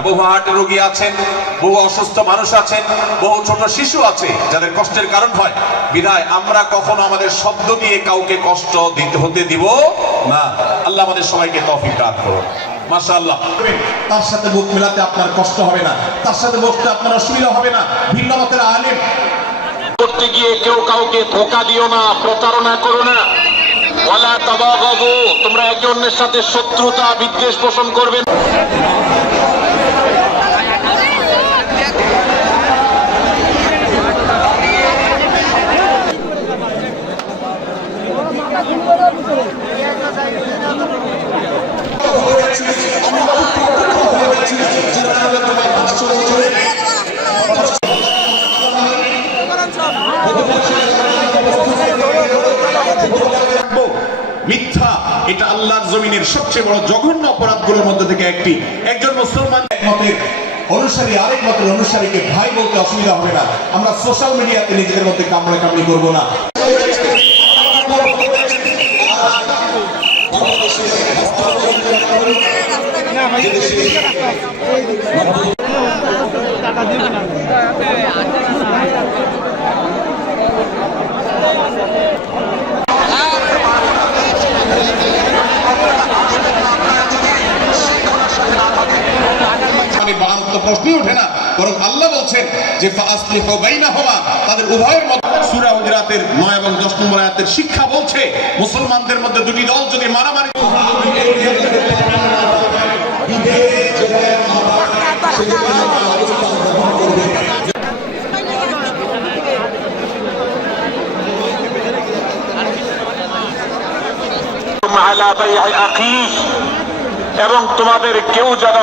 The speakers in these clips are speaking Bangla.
বহু হার্টের রোগী আছেন, বহু অসুস্থ মানুষ আছেন, বহু ছোট শিশু আছে যাদের কষ্টের কারণ হয়। বিধায় আমরা কখনো আমাদের শব্দ দিয়ে কাউকে কষ্ট হতে দিব না। আল্লাহ আমাদের সবাইকে তৌফিক দান করুন। মাশাআল্লাহ। তার সাথে মুখ মেলাতে আপনার কষ্ট হবে না, তার সাথে বসতে আপনার অসুবিধা হবে না। ভিন্ন মতের আলেম করতে গিয়ে কেউ কাউকে ধোঁকা দিও না, প্রতারণা করো না। ওয়ালা তাবাগাদু, তোমরা একে অন্যের সাথে শত্রুতা বিদ্বেষ পোষণ করবে না। মিথ্যা এটা আল্লাহর জমিনের সবচেয়ে বড় জঘন্য অপরাধগুলোর মধ্যে থেকে একটি। একজন মুসলমান এক মতের অনুসারী আরেক মতের অনুসারীকে ভাই বলতে অসুবিধা হবে না। আমরা সোশ্যাল মিডিয়াতে নিজেদের মধ্যে কামড়াকামড়ি করবো না। প্রশ্নই ওঠে না, বরং আল্লাহ বলছেন যে ফাসলিহু বাইনাহুমা, তাদের উভয়ের মধ্যে। সূরা হুজুরাতের 9 এবং 10 নম্বর আয়াতের শিক্ষা বলছে মুসলমানদের মধ্যে দুটি দল যদি মারামারি এবং তোমাদের কেউ যেন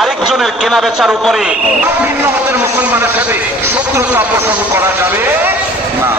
আরেকজনের কেনা বেচার উপরে ভিন্ন মতের মুসলমানের সাথে শত্রুতা পোষণ করা যাবে না।